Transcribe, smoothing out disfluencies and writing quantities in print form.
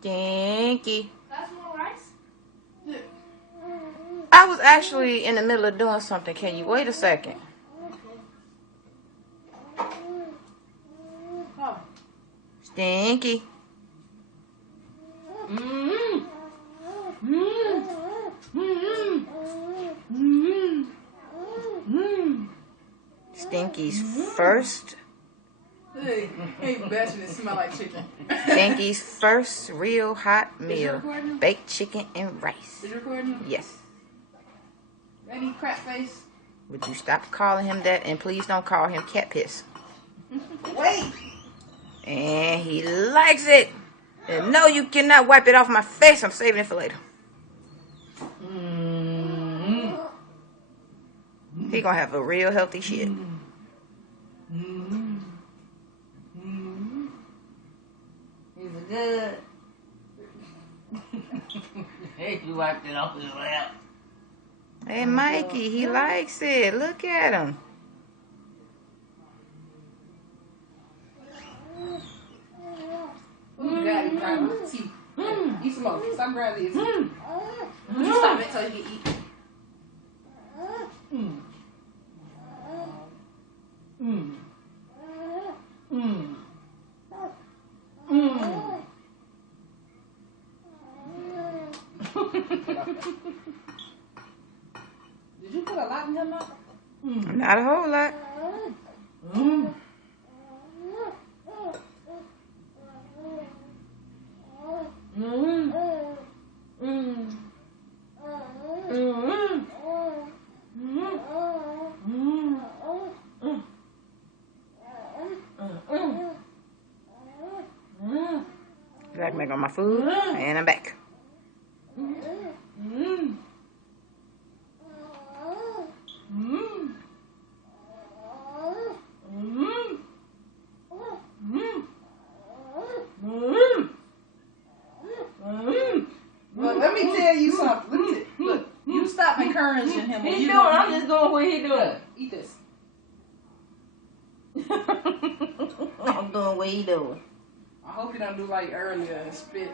Stinky. That's more rice? Yeah. I was actually in the middle of doing something. Can you wait a second? Oh. Stinky. Mmm. Mmm. Mmm. Mmm. Mmm. Stinky's first. Hey, bashing it smell like chicken. Stinky's first real hot Is you meal. recording? Baked chicken and rice. Is you recording? Yes. Any crap face? Would you stop calling him that? And please don't call him cat piss. Wait. And he likes it. And no, you cannot wipe it off my face. I'm saving it for later. Mmm. He gonna have a real healthy shit. Mmm. Is it good? Hey, you wiped it off his lap. Hey, Mikey, he likes it. Look at him. Oh, God, you grinding his teeth. Eat some more. Stop grinding his teeth. You stop it so you can eat. Mm. Mm. Mm. Mm. Did you put a lot in your mouth? Mm. Not a whole lot. Mm. Mm. Mm. Mm. Back on my food, and I'm back. Look, let me tell you something. Look, you stop encouraging him. He's doing. I'm just doing what he doing. Eat this. I'm doing what he doing. I hope you don't do like earlier and spit.